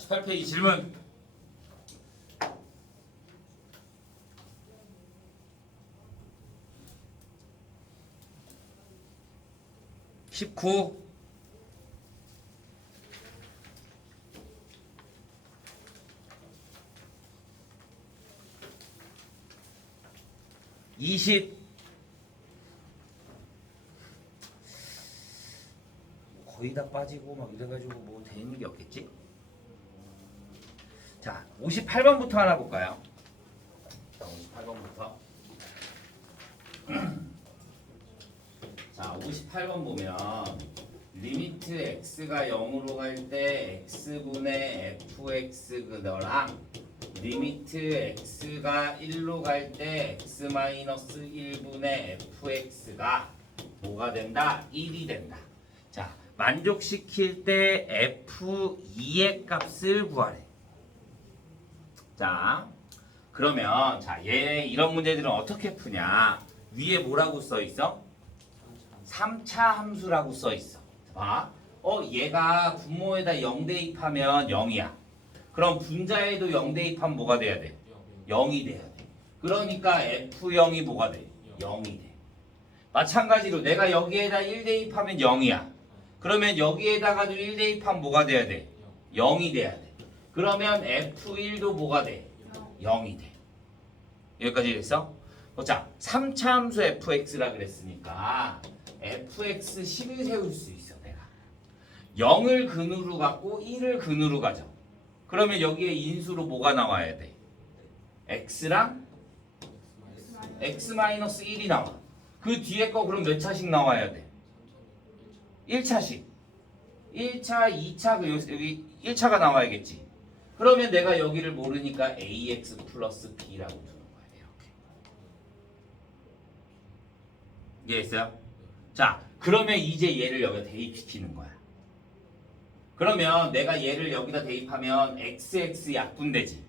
18페이지 질문. 19. 20. 거의 다 빠지고 막 이래가지고 뭐 되는 게 없겠지? 자, 58번부터 하나 볼까요? 58번부터. 자, 58번 보면 리미트 x가 0으로 갈 때 x분의 fx 그거랑 리미트 x가 1로 갈 때 x-1분의 fx가 뭐가 된다? 1이 된다. 자, 만족시킬 때 f2의 값을 구하래. 자, 그러면 자, 얘 이런 문제들은 어떻게 푸냐? 위에 뭐라고 써 있어? 3차 함수라고 써 있어. 봐. 얘가 분모에다 0 대입하면 0이야. 그럼 분자에도 0 대입하면 뭐가 돼야 돼? 0이 돼야 돼. 그러니까 F0이 뭐가 돼? 0이 돼. 마찬가지로 내가 여기에다 1 대입하면 0이야. 그러면 여기에다가도 1 대입하면 뭐가 돼야 돼? 0이 돼야 돼. 그러면 F1도 뭐가 돼? 0이 돼. 여기까지 됐어? 자, 3차 함수 fx라 그랬으니까 fx10을 세울 수 있어 내가. 0을 근으로 갖고 1을 근으로 가져. 그러면 여기에 인수로 뭐가 나와야 돼? x랑 x-1이 나와. 그 뒤에 거 그럼 몇 차씩 나와야 돼? 1차씩. 1차, 2차, 여기 1차가 나와야겠지. 그러면 내가 여기를 모르니까 ax 플러스 b라고 두는 거야. 이렇게. 이해했어요? 자, 그러면 이제 얘를 여기다 대입시키는 거야. 그러면 내가 얘를 여기다 대입하면 xx 약분되지.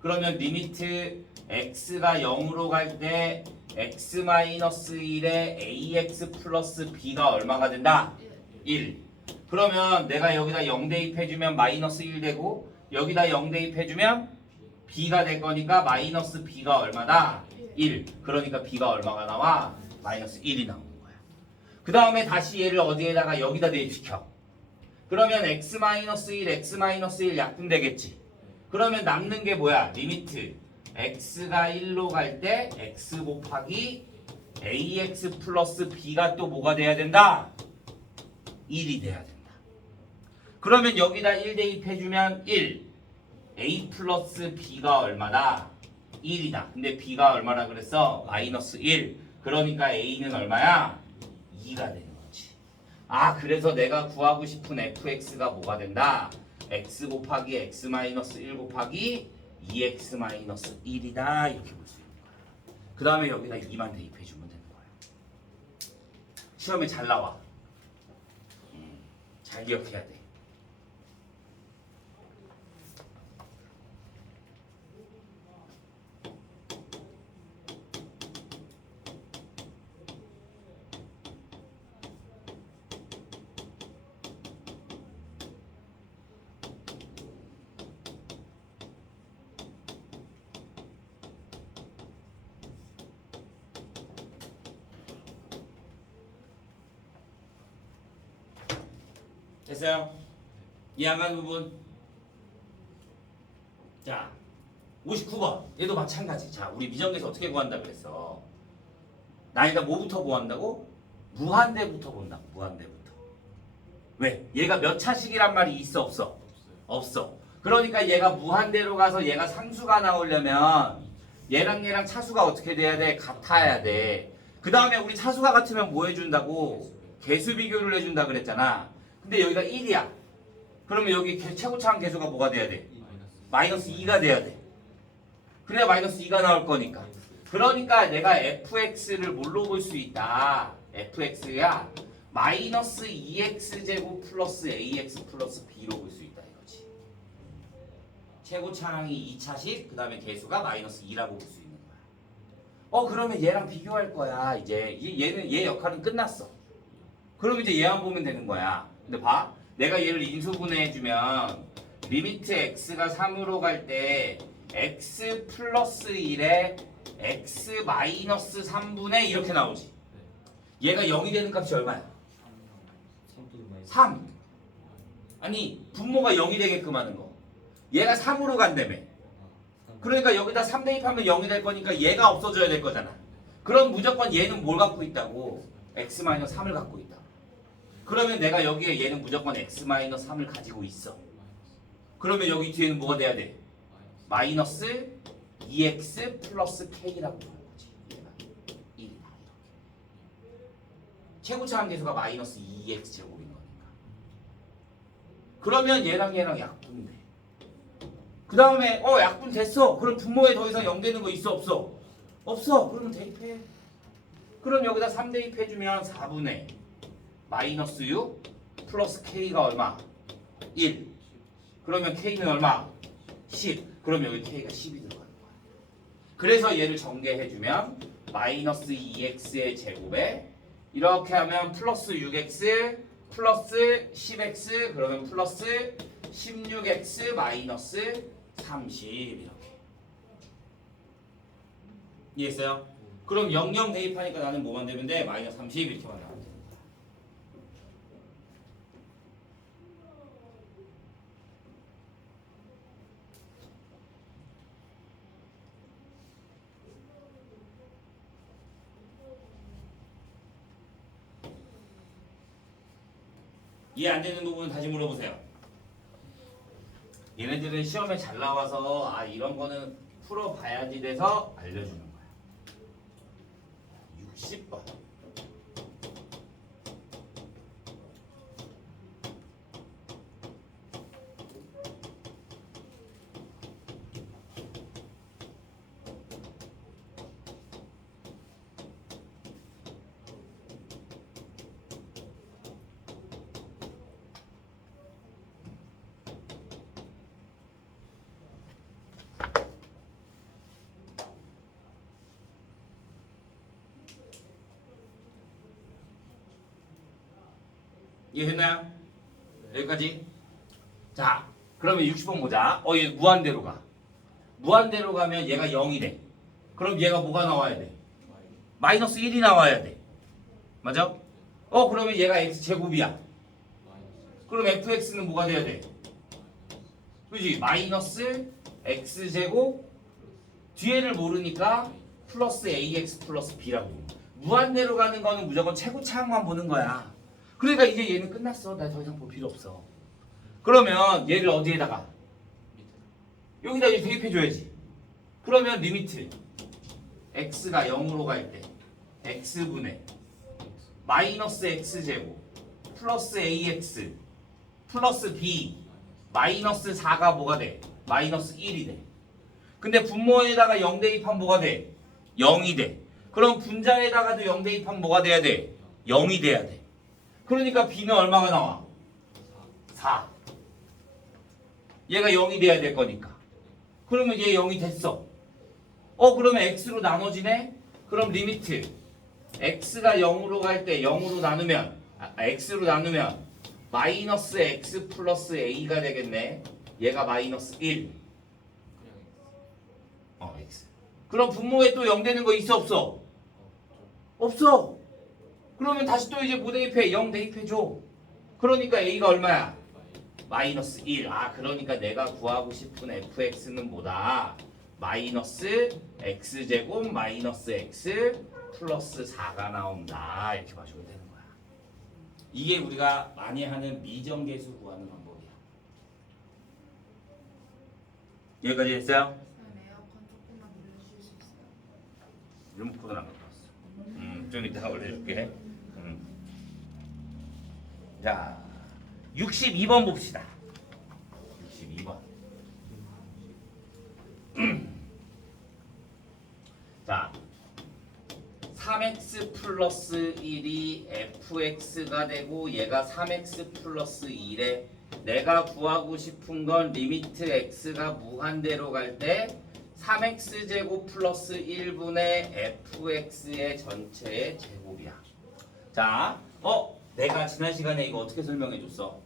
그러면 리미트 x가 0으로 갈 때 x-1에 ax 플러스 b가 얼마가 된다? 1. 그러면 내가 여기다 0 대입해주면 마이너스 1 되고 여기다 0 대입해주면 b가 될 거니까 마이너스 b가 얼마다? 1. 그러니까 b가 얼마가 나와? 마이너스 1이 나오는 거야. 그 다음에 다시 얘를 어디에다가 여기다 대입시켜. 그러면 x-1, x-1 약분되겠지. 그러면 남는 게 뭐야? 리미트 x가 1로 갈 때 x 곱하기 ax 플러스 b가 또 뭐가 돼야 된다? 1이 돼야 된다. 그러면 여기다 1 대입해주면 1. a 플러스 b가 얼마다? 1이다. 근데 b가 얼마나 그랬어? 마이너스 1. 그러니까 a는 얼마야? 2가 되는 거지. 아, 그래서 내가 구하고 싶은 fx가 뭐가 된다? x 곱하기 x-1 곱하기 2x-1이다. 이렇게 볼 수 있는 거야. 그 다음에 여기다 2만 대입해주면 되는 거야. 시험에 잘 나와. 잘 기억해야 돼. 됐어요? 이해 안 가는 부분? 자, 59번. 얘도 마찬가지. 자, 우리 미정계에서 어떻게 구한다 그랬어? 나이가 뭐부터 구한다고? 무한대부터 본다. 무한대부터. 왜? 얘가 몇 차식이란 말이 있어 없어? 없어. 그러니까 얘가 무한대로 가서 얘가 상수가 나오려면 얘랑 차수가 어떻게 돼야 돼? 같아야 돼. 그 다음에 우리 차수가 같으면 뭐 해준다고? 개수 비교를 해준다 그랬잖아. 근데 여기가 1이야. 그러면 여기 최고차항 개수가 뭐가 돼야 돼? 마이너스 2가 돼야 돼. 그래야 마이너스 2가 나올 거니까. 그러니까 내가 fx를 뭘로 볼 수 있다? fx야 마이너스 2x제곱 플러스 ax 플러스 b로 볼 수 있다 이거지. 최고차항이 2차식, 그 다음에 개수가 마이너스 2라고 볼 수 있는 거야. 그러면 얘랑 비교할 거야. 이제 얘 역할은 끝났어. 그럼 이제 얘만 보면 되는 거야. 근데 봐, 내가 얘를 인수분해해주면 리미트 x가 3으로 갈 때 x 플러스 1에 x 마이너스 3분의 이렇게 나오지. 얘가 0이 되는 값이 얼마야? 3. 아니 분모가 0이 되게끔 하는 거. 얘가 3으로 간다며. 그러니까 여기다 3 대입하면 0이 될 거니까 얘가 없어져야 될 거잖아. 그럼 무조건 얘는 뭘 갖고 있다고? x-3을 갖고 있다. 그러면 내가 여기에 얘는 무조건 x-3을 가지고 있어. 그러면 여기 뒤에는 뭐가 돼야 돼? 마이너스 2x 플러스 k라고 하는 거지. 얘가 1이다. 이렇게. 최고차 함계수가 마이너스 2x 제곱인 거니까. 그러면 얘랑 약분이 돼. 그 다음에 약분 됐어. 그럼 분모에 더 이상 0 되는 거 있어 없어? 없어. 그러면 대입해. 그럼 여기다 3 대입해주면 4분의 마이너스 6 플러스 k가 얼마? 1. 그러면 k는 얼마? 10. 그럼 여기 k가 10이 들어가는 거야. 그래서 얘를 전개해주면 마이너스 2x의 제곱에 이렇게 하면 플러스 6x 플러스 10x 그러면 플러스 16x 마이너스 30 이렇게. 이해했어요? 그럼 00 대입하니까 나는 뭐만 되면 돼? 마이너스 30 이렇게만 나오면 됩니다. 이해 안 되는 부분은 다시 물어보세요. 얘네들은 시험에 잘 나와서 이런 거는 풀어봐야지 돼서 알려주는 거야. 60번. 이해했나요? 여기까지? 자, 그러면 60번 보자. 얘 무한대로 가. 무한대로 가면 얘가 0이 돼. 그럼 얘가 뭐가 나와야 돼? 마이너스 1이 나와야 돼. 맞아? 그러면 얘가 x제곱이야. 그럼 fx는 뭐가 돼야 돼? 그지? 마이너스 x제곱 뒤에를 모르니까 플러스 ax 플러스 b라고. 무한대로 가는 거는 무조건 최고차항만 보는 거야. 그러니까 이제 얘는 끝났어. 나 더 이상 볼 필요 없어. 그러면 얘를 어디에다가? 여기다 이제 대입해줘야지. 그러면 리미트 x가 0으로 갈 때 x분의 마이너스 x제곱 플러스 ax 플러스 b 마이너스 4가 뭐가 돼? 마이너스 1이 돼. 근데 분모에다가 0 대입하면 뭐가 돼? 0이 돼. 그럼 분자에다가도 0 대입하면 뭐가 돼야 돼? 0이 돼야 돼. 그러니까 b는 얼마가 나와? 4. 얘가 0이 돼야 될 거니까. 그러면 얘 0이 됐어. 그러면 x로 나눠지네? 그럼 리미트 x가 0으로 갈 때 0으로 나누면 x로 나누면 마이너스 x 플러스 a가 되겠네. 얘가 마이너스 1. x. 그럼 분모에 또 0 되는 거 있어 없어? 없어. 그러면 다시 또 이제 뭐 대입해? 0 대입해줘. 그러니까 a가 얼마야? 마이너스 1. 그러니까 내가 구하고 싶은 fx는 뭐다? 마이너스 x제곱 마이너스 x 플러스 4가 나온다. 이렇게 봐주면 되는 거야. 이게 우리가 많이 하는 미정계수 구하는 방법이야. 여기까지 했어요? 에어컨 조금만 올려주실 수 있어요? 리모컨을 안 갖고 왔어. 좀 이따 올려줄게. 자, 62번 봅시다. 62번. 자, 3x 플러스 1이 fx가 되고 얘가 3x 플러스 1에 내가 구하고 싶은 건 리미트 x가 무한대로 갈 때 3x 제곱 플러스 1분의 fx의 전체의 제곱이야. 자, 내가 지난 시간에 이거 어떻게 설명해 줬어?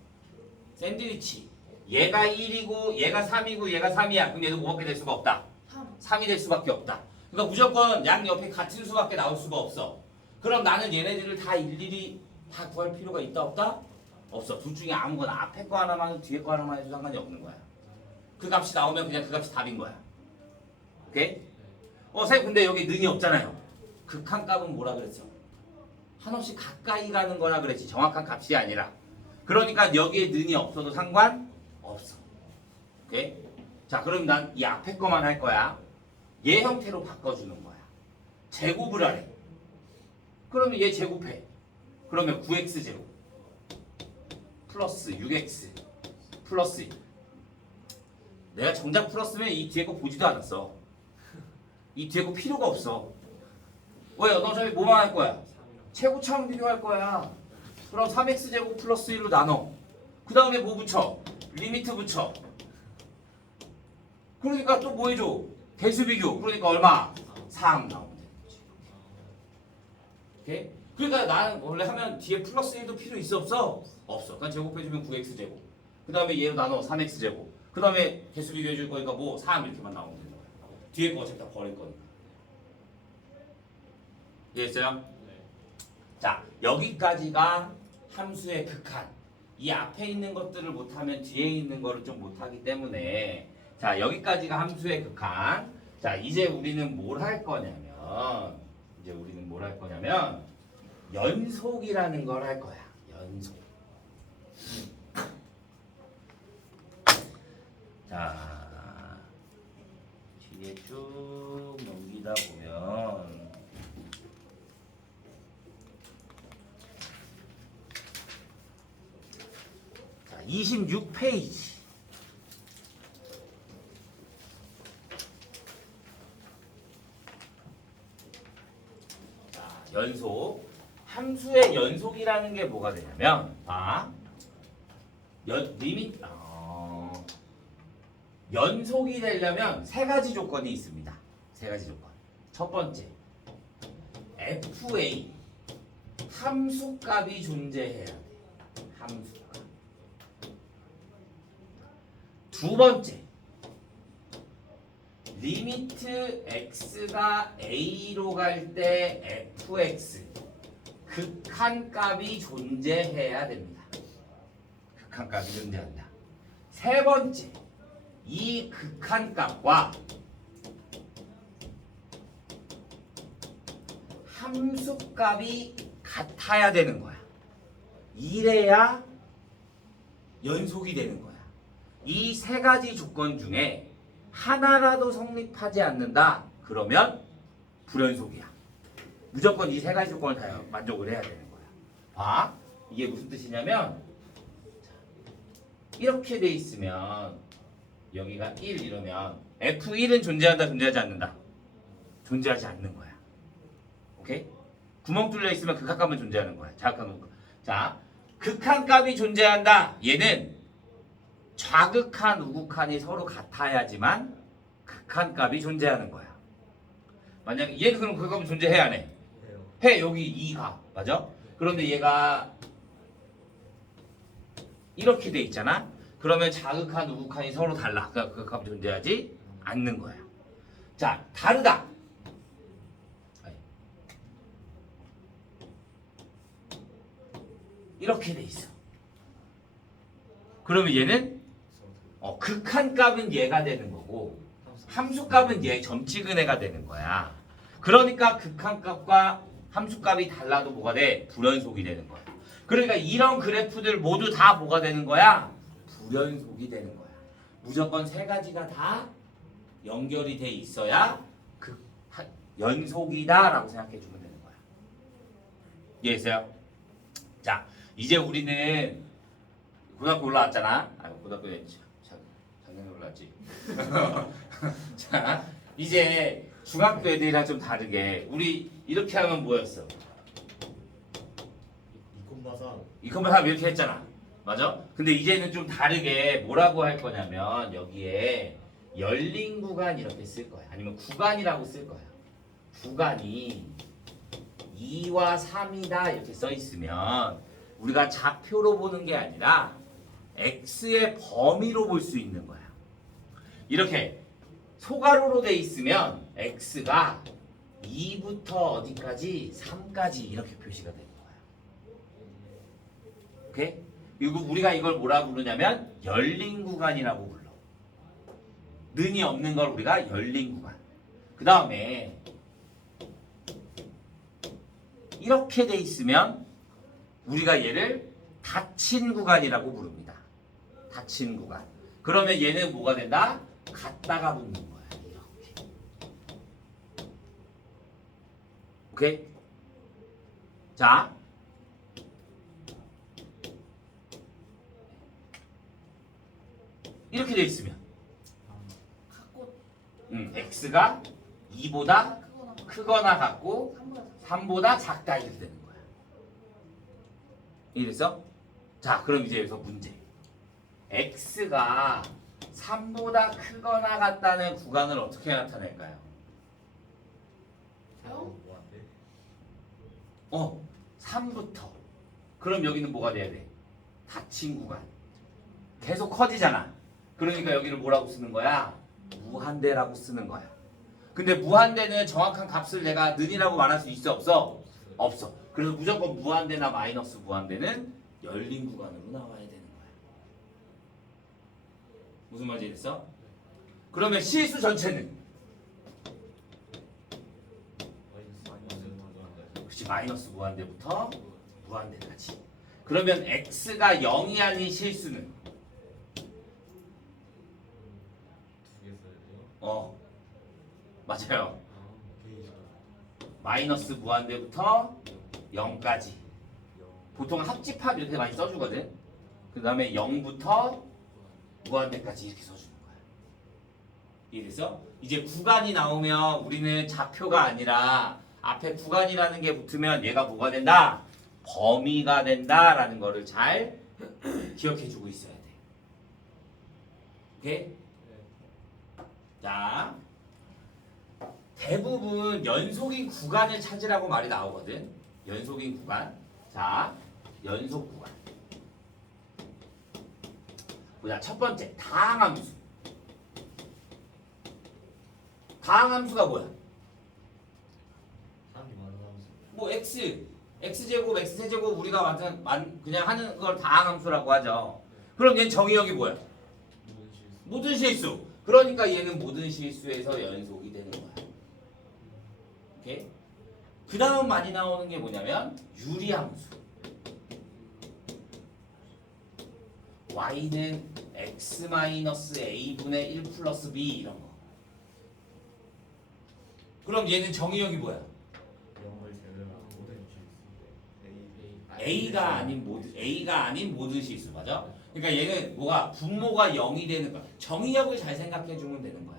샌드위치 얘가 1이고 얘가 3이고 얘가 3이야. 그럼 얘도 뭐밖에 될 수가 없다. 3. 3이 될 수밖에 없다. 그러니까 무조건 양 옆에 같은 수밖에 나올 수가 없어. 그럼 나는 얘네들을 다 일일이 다 구할 필요가 있다 없다? 없어. 둘 중에 아무거나 앞에 거 하나만 뒤에 거 하나만 해도 상관이 없는 거야. 그 값이 나오면 그냥 그 값이 답인 거야. 오케이? 선생님 근데 여기 능이 없잖아요. 극한값은 뭐라 그랬어? 한없이 가까이 가는 거라 그랬지. 정확한 값이 아니라. 그러니까 여기에 능이 없어도 상관없어. 오케이? 자 그럼 난 이 앞에 거만 할 거야. 얘 형태로 바꿔주는 거야. 제곱을 하래. 그러면 얘 제곱해. 그러면 9x제곱 플러스 6x 플러스 1. 내가 정작 풀었으면 이 뒤에 거 보지도 않았어. 이 뒤에 거 필요가 없어. 왜? 너 어차피 뭐만 할 거야? 최고차항 비교할 거야. 그럼 3x제곱 플러스 1로 나눠. 그 다음에 뭐 붙여? 리미트 붙여. 그러니까 또 뭐 해줘? 대수 비교. 그러니까 얼마? 3 나오면 되는 거지. 오케이? 그러니까 나는 원래 하면 뒤에 플러스 1도 필요 있어 없어? 없어. 그냥 제곱해주면 9x제곱. 그 다음에 얘로 나눠 3x제곱. 그 다음에 개수 비교해줄 거니까 뭐 3 이렇게만 나오면 되는 거야. 뒤에 거 어차피 다 버릴 거니까. 이해했어요? 네. 자 여기까지가 함수의 극한. 이 앞에 있는 것들을 못하면 뒤에 있는 거를 좀 못하기 때문에 자 여기까지가 함수의 극한. 자 이제 우리는 뭘 할 거냐면 연속이라는 걸 할 거야. 연속. 자 뒤에 쭉 넘기다 보면 자 26페이지. 자 연속. 함수의 연속이라는 게 뭐가 되냐면 연속이 되려면 세 가지 조건이 있습니다. 세 가지 조건. 첫 번째, FA 함수값이 존재해야 돼. 함수값. 두 번째, 리미트 x가 a로 갈 때 fx 극한값이 존재해야 됩니다. 극한값이 존재한다. 세 번째, 이 극한값과 함수값이 같아야 되는 거야. 이래야 연속이 되는 거야. 이 세 가지 조건 중에 하나라도 성립하지 않는다. 그러면 불연속이야. 무조건 이 세 가지 조건을 다 만족을 해야 되는 거야. 봐. 이게 무슨 뜻이냐면 이렇게 돼 있으면 여기가 1 이러면 F1은 존재한다, 존재하지 않는다? 존재하지 않는 거야. 오케이? 구멍 뚫려 있으면 극한값은 존재하는 거야. 자, 극한값이 존재한다. 얘는 좌극한, 우극한이 서로 같아야지만 극한값이 존재하는 거야. 만약에 얘는 그럼 극한값이 존재해야 안 해? 해. 여기 2가. 맞아? 그런데 얘가 이렇게 돼 있잖아. 그러면 자극한 우극한이 서로 달라. 그러니까 그 값이 존재하지 않는 거야. 자, 다르다. 이렇게 돼 있어. 그러면 얘는 극한값은 얘가 되는 거고 함수값은 얘 점찍은 애가 되는 거야. 그러니까 극한값과 함수값이 달라도 뭐가 돼? 불연속이 되는 거야. 그러니까 이런 그래프들 모두 다 뭐가 되는 거야? 불연속이 되는 거야. 무조건 세 가지가 다 연결이 돼 있어야 연속이다라고 생각해 주면 되는 거야. 이해했어요? 자, 이제 우리는 고등학교 올라왔잖아. 고등학교에 작년에 올라왔지. 자, 이제 중학교 애들이랑 좀 다르게 우리 이렇게 하면 뭐였어? 이컴바 3 이렇게 했잖아. 맞아? 근데 이제는 좀 다르게 뭐라고 할 거냐면 여기에 열린 구간 이렇게 쓸 거야. 아니면 구간이라고 쓸 거야. 구간이 2와 3이다 이렇게 써 있으면 우리가 좌표로 보는 게 아니라 x의 범위로 볼 수 있는 거야. 이렇게 소가로로 돼 있으면 x가 2부터 어디까지? 3까지 이렇게 표시가 되는 거야. 오케이? 그리고 우리가 이걸 뭐라 부르냐면 열린 구간이라고 불러. 는이 없는 걸 우리가 열린 구간. 그 다음에 이렇게 돼 있으면 우리가 얘를 닫힌 구간이라고 부릅니다. 닫힌 구간. 그러면 얘는 뭐가 된다? 갖다가 붙는 거야. 이렇게. 오케이? 자. 이렇게 돼 있으면 갖고 x가 2보다 크거나 크거나 같고 3보다 3보다 작다 이렇게 되는 거야. 이래서 자, 그럼 이제 여기서 문제. x가 3보다 크거나 같다는 구간을 어떻게 나타낼까요? 3부터. 그럼 여기는 뭐가 돼야 돼? 닫힌 구간. 계속 커지잖아. 그러니까 여기를 뭐라고 쓰는 거야? 무한대라고 쓰는 거야. 근데 무한대는 정확한 값을 내가 는이라고 말할 수 있어 없어? 없어. 그래서 무조건 무한대나 마이너스 무한대는 열린 구간으로 나와야 되는 거야. 무슨 말인지 됐어? 그러면 실수 전체는 그렇지, 마이너스 무한대부터 무한대까지. 그러면 x가 0이 아닌 실수는 맞아요. 마이너스 무한대부터 0까지. 보통 합집합 이렇게 많이 써주거든. 그 다음에 0부터 무한대까지 이렇게 써주는 거야. 이래서 이제 구간이 나오면 우리는 좌표가 아니라 앞에 구간이라는 게 붙으면 얘가 뭐가 된다? 범위가 된다라는 거를 잘 기억해주고 있어야 돼. 오케이? 자, 대부분 연속인 구간을 찾으라고 말이 나오거든. 연속인 구간. 자, 연속 구간. 보자. 첫 번째, 다항함수. 다항함수가 뭐야? 뭐 x제곱, x세제곱 우리가 완전 그냥 하는 걸 다항함수라고 하죠. 그럼 얘는 정의역이 뭐야? 모든 실수. 그러니까 얘는 모든 실수에서 연속이 되는 거야. 오케이? 그 다음 많이 나오는 게 뭐냐면 유리함수. y는 x-a분의 1 플러스 b 이런 거. 그럼 얘는 정의역이 뭐야? a가 아닌 모든 실수. 맞아? 그러니까 얘는 뭐가 분모가 0이 되는 거야. 정의역을 잘 생각해 주면 되는 거야.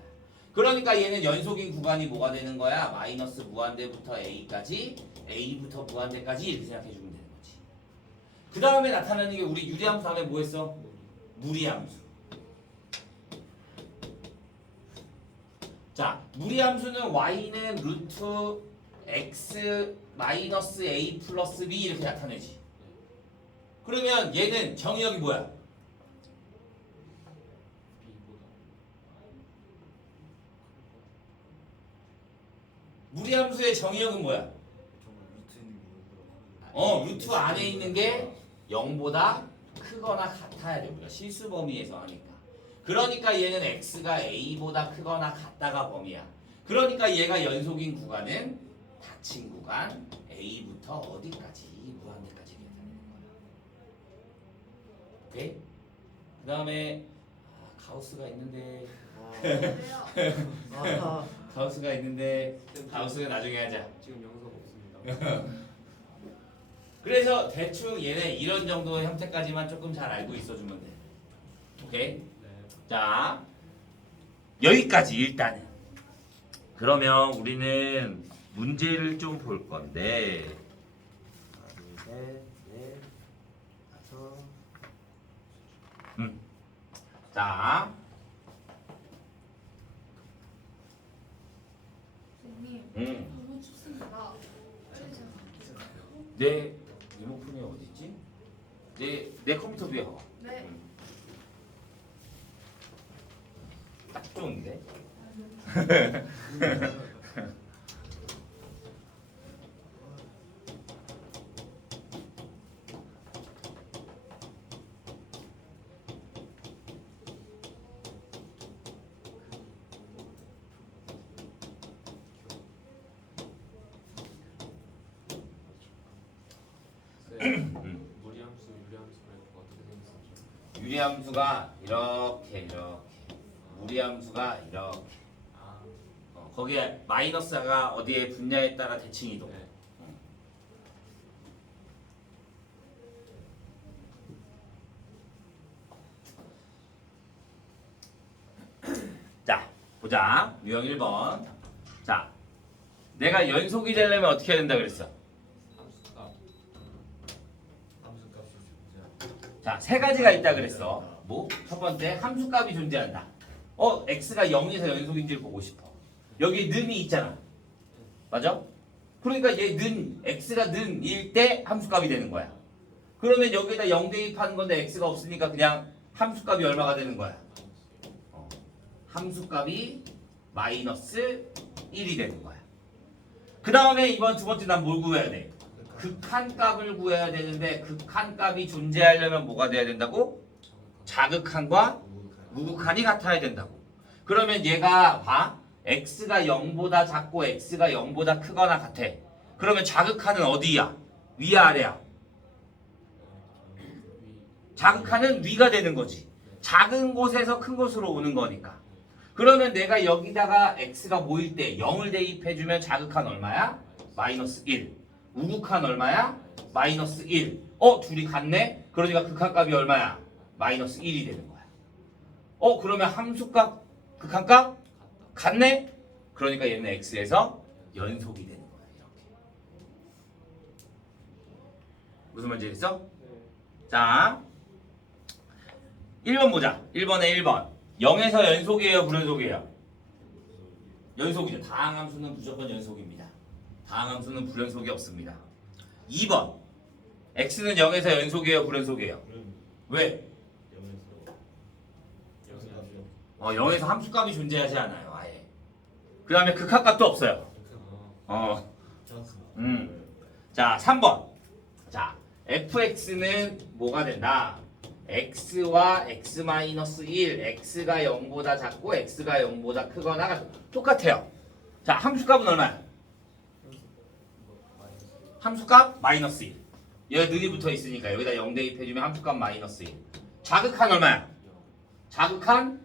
그러니까 얘는 연속인 구간이 뭐가 되는 거야? 마이너스 무한대부터 a까지, a부터 무한대까지 이렇게 생각해 주면 되는 거지. 그 다음에 나타나는 게 우리 유리함수 다음에 뭐 했어? 무리함수. 자, 무리함수는 y는 루트 x 마이너스 a 플러스 b 이렇게 나타내지. 그러면 얘는 정의역이 뭐야? 무리함수의 정의역은 뭐야? 루트 안에 있는 게 0보다 크거나 같아야 돼. 우리가 실수 범위에서 하니까. 그러니까 얘는 x가 a보다 크거나 같다가 범위야. 그러니까 얘가 연속인 구간은 닫힌 구간 a부터 어디까지? 무한대까지 계산하는 거야. 오케이? 그 다음에 가우스가 있는데 가우스가 있는데 가우스는 나중에 하자. 지금 영상 없습니다. 그래서 대충 얘네 이런 정도 형태까지만 조금 잘 알고 있어주면 돼. 오케이? 네. 자, 여기까지 일단은. 그러면 우리는 문제를 좀 볼 건데 하나, 둘, 셋, 넷, 다섯. 자, 선생님 너무 춥습니다. 빨리 좀 내 리모컨이 어디 있지? 내 컴퓨터 위에 봐봐. 네. 좋은데? 무리함수, 유리함수 그래프가 어떻게 생겼었죠? 유리함수가 이렇게 무리함수가 이렇게 아, 거기에 마이너스가 어디에 분야에 따라 대칭 이동. 네. 자, 보자. 유형 1번. 자, 내가 연속이 되려면 어떻게 해야 된다 그랬어? 함수값. 함수값이 존재한다. 자, 세 가지가 있다 그랬어. 뭐? 첫 번째, 함수값이 존재한다. x가 0에서 연속인지를 보고 싶어. 여기 는이 있잖아. 맞아? 그러니까 얘 는, x가 는일 때 함수값이 되는 거야. 그러면 여기에다 0 대입하는 건데 x가 없으니까 그냥 함수값이 얼마가 되는 거야? 함수값이 마이너스 1이 되는 거야. 그 다음에 이번 두 번째 난 뭘 구해야 돼? 극한값을 구해야 되는데 극한값이 존재하려면 뭐가 돼야 된다고? 자극한과 무극한이 같아야 된다고. 그러면 얘가 봐. x가 0보다 작고 x가 0보다 크거나 같아. 그러면 자극한은 어디야? 위야 아래야? 자극한은 위가 되는 거지. 작은 곳에서 큰 곳으로 오는 거니까. 그러면 내가 여기다가 x가 모일 때 0을 대입해주면 자극한 얼마야? 마이너스 1. 우극한 얼마야? 마이너스 1. 둘이 같네? 그러니까 극한값이 얼마야? 마이너스 1이 되는 거야. 그러면 함수값, 극한값? 같네? 그러니까 얘는 x에서 연속이 되는 거야. 이렇게. 무슨 말인지 알겠어? 자, 1번 보자. 1번에 1번. 0에서 연속이에요, 불연속이에요? 연속이죠. 다항함수는 무조건 연속입니다. 다항함수는 불연속이 없습니다. 2번. x는 0에서 연속이에요, 불연속이에요? 왜? 0에서 함수값이 존재하지 않아요, 아예. 그 다음에 극한값도 없어요. 자, 3번. 자, fx는 뭐가 된다? x와 x-1, x가 0보다 작고 x가 0보다 크거나 똑같아요. 자, 함수값은 얼마야? 함수값 마이너스 1. 얘가 능이 붙어 있으니까 여기다 0 대입해주면 함수값 마이너스 1. 자극한 얼마야? 자극한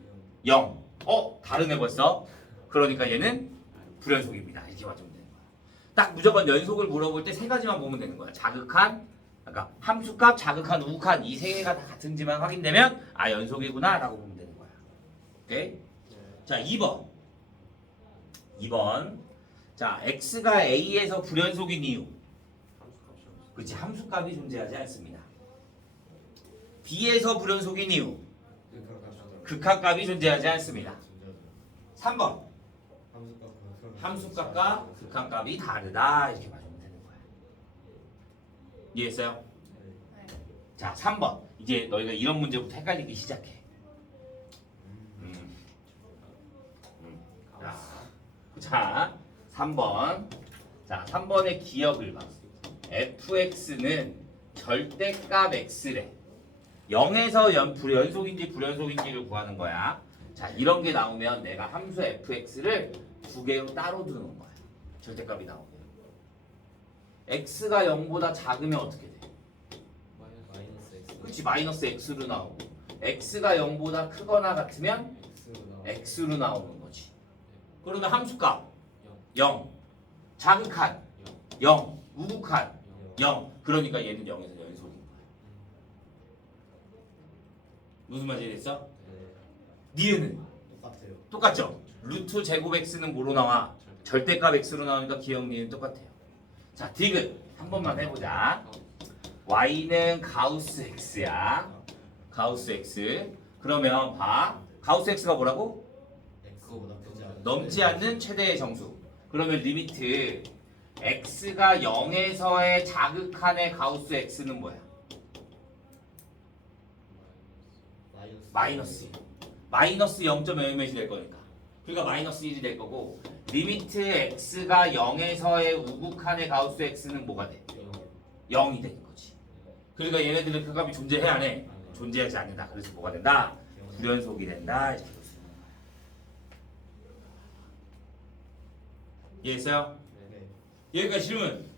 0. 다르네 벌써. 그러니까 얘는 불연속입니다. 이렇게 맞추면 되는 거야. 딱 무조건 연속을 물어볼 때 세 가지만 보면 되는 거야. 자극한, 그러니까 함수값, 자극한, 우극한 이 세 개가 다 같은지만 확인되면 연속이구나 라고 보면 되는 거야. 오케이? 자, 2번. 자, x가 a에서 불연속인 이유. 그렇지, 함수값이 존재하지 않습니다. b에서 불연속인 이유. 극한값이 존재하지 않습니다. 3번. 함수값과 극한값이 다르다. 이렇게 맞으면 되는 거야. 이해했어요? 네. 자, 3번. 이제 너희가 이런 문제부터 헷갈리기 시작해. 자, 3번. 자, 3번의 기억을 봐. fx는 절대값 x래. 0에서 연속인지 불연속인지를 구하는 거야. 자, 이런 게 나오면 내가 함수 fx를 두 개로 따로 두는 거야. 절대값이 나오면. x가 0보다 작으면 어떻게 돼? 그렇지, 마이너스 x로 나오고. x가 0보다 크거나 같으면 x로 나오는 거지. 그러면 함수값 0, 자극한 0, 우극한 0. 그러니까 얘는 0에서 연속인 거야. 무슨 말인지 알겠어? 니은은 똑같죠? 루트 제곱 x는 뭐로 나와? 절대값 x로 나오니까 기억 니은 똑같아요. 자, 디귿 한 번만 해보자. y는 가우스 x야. 가우스 x. 그러면 봐. 가우스 x가 뭐라고? 넘지 않는 최대의 정수. 그러면 리미트 x가 0에서의 자극한의 가우스 x는 뭐야? 마이너스 0.몇이 될 거니까 그러니까 마이너스 1이 될 거고 리미트 x가 0에서의 우극한의 가우스 x는 뭐가 돼? 0이 되는 거지. 그러니까 얘네들은 그 값이 존재해 안 해? 존재하지 않는다. 그래서 뭐가 된다? 불연속이 된다. 이렇게 볼 수 있는 거야. 이해했어요? 네. 여기까지 질문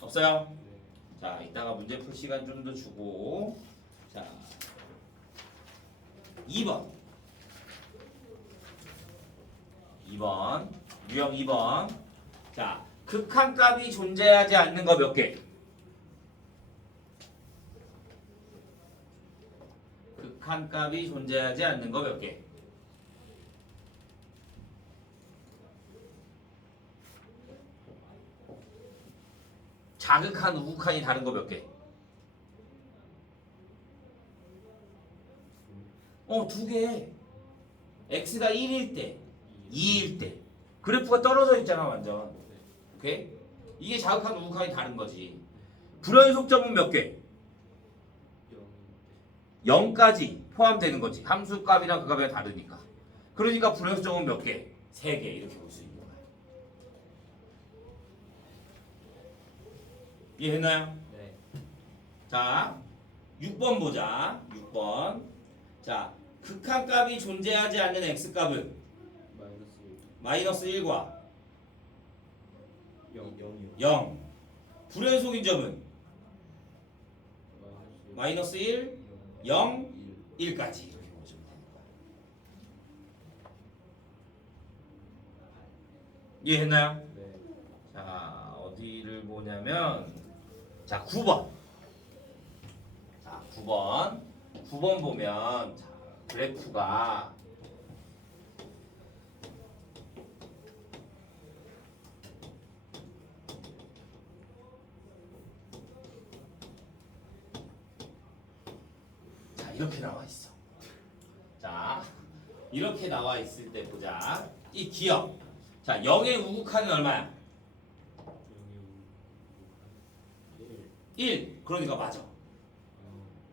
없어요? 네. 자, 이따가 문제 풀 시간 좀 더 주고 자 2번 유형 2번 자 극한값이 존재하지 않는 거 몇 개? 극한값이 존재하지 않는 거 몇 개? 자극한 우극한이 다른 거 몇 개? 두 개. x가 1일 때, 2일 때 그래프가 떨어져 있잖아 완전. 오케이? 이게 자극한 우극한이 다른 거지. 불연속점은 몇 개? 0까지 포함되는 거지. 함수값이랑 그 값이랑 다르니까. 그러니까 불연속점은 몇 개? 3개 이렇게 볼 수 있는 거야. 이해했나요? 네. 자, 6번 보자. 6번. 자, 극한값이 존재하지 않는 x값은 마이너스 1. 마이너스 1과 0이요. 0. 불연속인 점은 마이너스 1, 0, 1까지 이렇게 보시면 되는 거야. 이해했나요? 네. 자, 어디를 보냐면 자, 9번. 자, 9번. 9번 보면 자, 그래프가 자, 이렇게 나와 있어. 자, 이렇게 나와 있을 때 보자. 이 기억. 자, 0의 우극한은 얼마야? 1. 그러니까 맞아.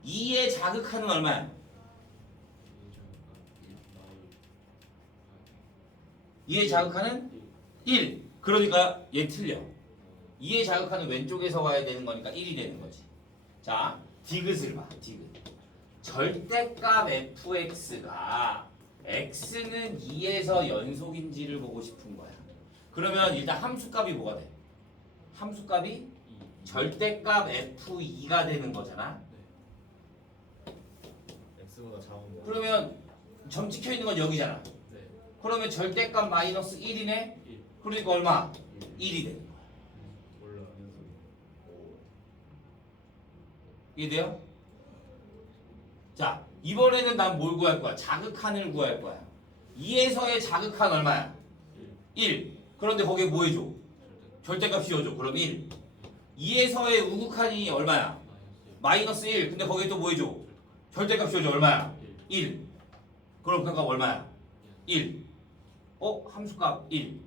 2의 자극한은 얼마야? 2의 자극한은 1. 그러니까 얘 틀려. 2의 자극한은 왼쪽에서 와야 되는 거니까 1이 되는 거지. 자, 디귿을 봐. 디귿. 절대값 fx가 x는 2에서 연속인지를 보고 싶은 거야. 그러면 일단 함수값이 뭐가 돼? 함수값이 절대값 f2가 되는 거잖아. x보다 작은 거. 그러면 점 찍혀 있는 건 여기잖아. 네. 그러면 절대값 마이너스 1이네. 1. 그러니까 얼마? 1. 1이 되는 거야. 몰라. 연속이. 이해돼요? 자, 이번에는 난 뭘 구할 거야? 자극한을 구할 거야. 2에서의 자극한 얼마야? 1. 그런데 거기에 뭐 해줘? 절대값 씌워줘. 그럼 1. 2에서의 우극한이 얼마야? 마이너스 1. 근데 거기에 또 뭐 해줘? 절대값 씌워줘. 얼마야? 1. 그럼 극한값 얼마야? 1. 함수값 1.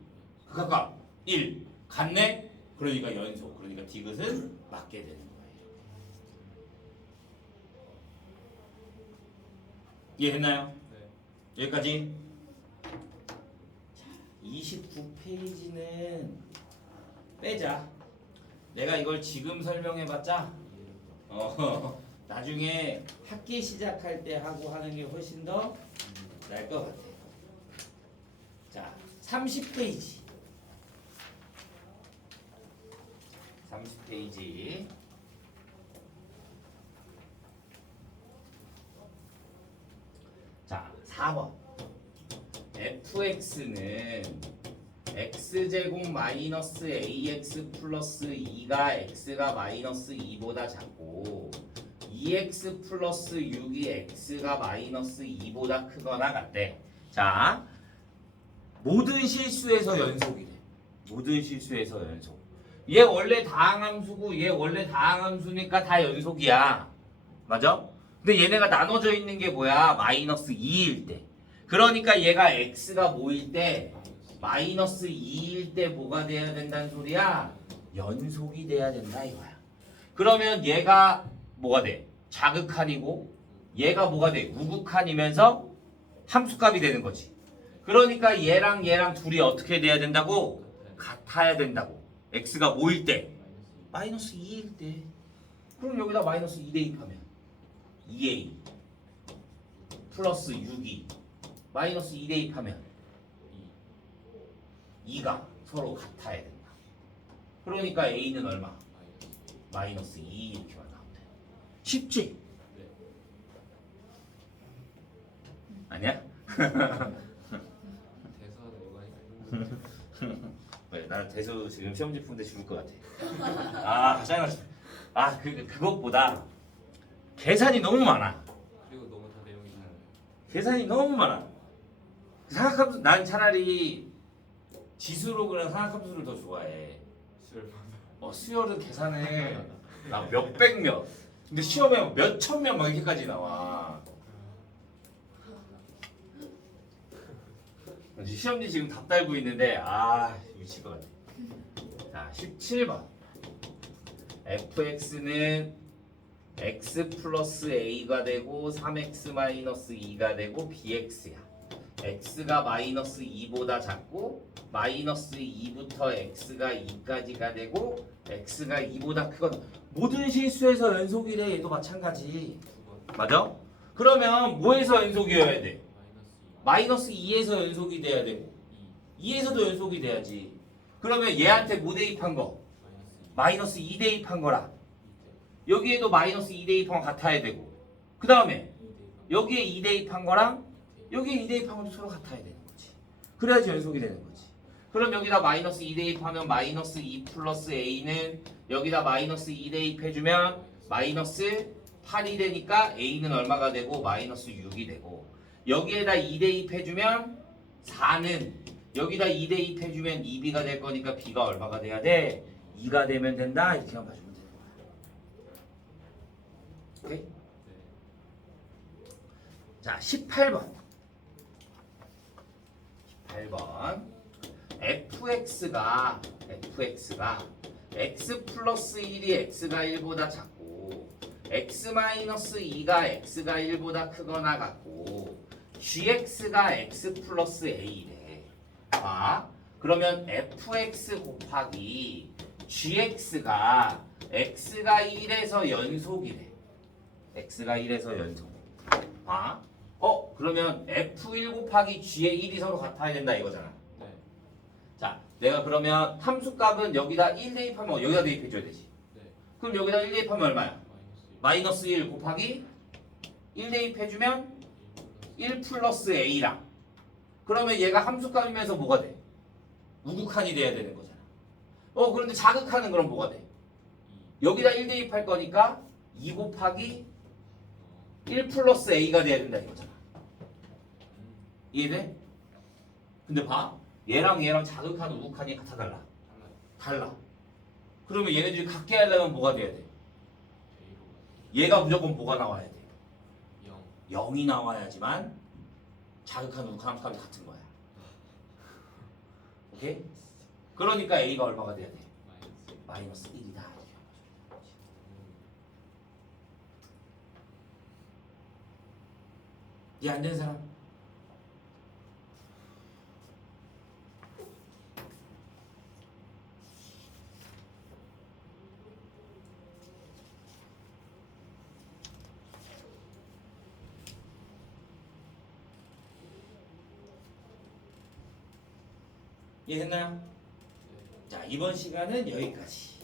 극한값 1. 같네? 그러니까 연속. 그러니까 디귿은 맞게 되는 거예요. 이해했나요? 네. 여기까지. 자, 29페이지는 빼자. 내가 이걸 지금 설명해봤자 나중에 학기 시작할 때 하고 하는 게 훨씬 더 나을 것 같아요. 자, 30페이지. 30페이지. 자, 4번. fx는 x제곱 마이너스 ax 플러스 2가 x가 마이너스 2보다 작고 2x 플러스 6이 x가 마이너스 2보다 크거나 같대. 자, 모든 실수에서 연속이래. 모든 실수에서 연속. 얘 원래 다항함수고 얘 원래 다항함수니까 다 연속이야. 맞아? 근데 얘네가 나눠져 있는 게 뭐야? 마이너스 2일 때. 그러니까 얘가 x가 뭐일 때? 마이너스 2일 때 뭐가 돼야 된다는 소리야? 연속이 돼야 된다 이거야. 그러면 얘가 뭐가 돼? 자극한이고 얘가 뭐가 돼? 우극한이면서 함수값이 되는 거지. 그러니까 얘랑 얘랑 둘이 어떻게 돼야 된다고? 같아야 된다고. x가 5일 때 마이너스 2일 때 그럼 여기다 마이너스 2 대입하면 2a 플러스 6이 마이너스 2 대입하면 2가 서로 같아야 된다. 그러니까 a는 얼마? 마이너스 2 이렇게만 나오면 돼. 쉽지? 아니야? 대사는 뭐가 있나? 왜? 나는 대수 지금 시험지 푸는데 죽을 것 같아. 아, 짜증나. 그것보다 계산이 너무 많아. 그리고 너무 다 내용이 잘. 계산이 너무 많아. 사각함수 난 차라리 지수로 그냥 사각함수를 더 좋아해. 수혈 수열은 계산을 나 몇백 명. 근데 시험에 몇 천 명 막 이렇게까지 나와. 시험지 지금 답 달고 있는데 미칠 것 같아. 자, 17번. fx는 x 플러스 a가 되고 3x 마이너스 2가 되고 bx야. x가 마이너스 2보다 작고 마이너스 2부터 x가 2까지가 되고 x가 2보다 크거나 모든 실수에서 연속이래. 얘도 마찬가지. 맞아? 그러면 뭐에서 연속이어야 돼? 마이너스 2에서 연속이 돼야 되고 2에서도 연속이 돼야지. 그러면 얘한테 뭐 대입한 거? 마이너스 2 대입한 거라. 여기에도 마이너스 2 대입한 거 같아야 되고 그 다음에 여기에 2 대입한 거랑 여기에 2 대입한 것도 서로 같아야 되는 거지. 그래야지 연속이 되는 거지. 그럼 여기다 마이너스 2 대입하면 마이너스 2 플러스 a는 여기다 마이너스 2 대입해주면 마이너스 8이 되니까 a는 얼마가 되고 마이너스 6이 되고 여기에다 2 대입해주면 4는 여기다 2 대입해주면 2b가 될 거니까 b가 얼마가 돼야 돼? 2가 되면 된다. 이렇게만 봐주면 되는 거야. 오케이? 자, 18번. fx가 x 플러스 1이 x가 1보다 작고 x 마이너스 2가 x가 1보다 크거나 같고 gx가 x 플러스 a래. 그러면 fx 곱하기 gx가 x가 1에서 연속이래. x가 1에서 연속. 그러면 f1 곱하기 g의 1이 서로 같아야 된다 이거잖아. 네. 자, 내가 그러면 함수값은 여기다 1 대입하면 여기다 대입해줘야 되지. 네. 그럼 여기다 1 대입하면 얼마야? 마이너스 1 곱하기 1 대입해주면 1 플러스 a랑. 그러면 얘가 함수값이면서 뭐가 돼? 우극한이 돼야 되는 거잖아. 그런데 자극하는 그럼 뭐가 돼? 여기다 1 대입할 거니까 2 곱하기 1 플러스 a가 돼야 된다 이거잖아. 이해돼? 근데 봐. 얘랑 자극한 우극한이 같아 달라? 달라. 그러면 얘네들이 같게 하려면 뭐가 돼야 돼? 얘가 무조건 뭐가 나와야 돼? 0이 나와야지만 자극한 우극한 함수값이 같은 거야. 오케이? 그러니까 a가 얼마가 돼야 돼? 마이너스 1이다. 이해 안 되는 사람? 이해했나요? 자, 이번 시간은 여기까지.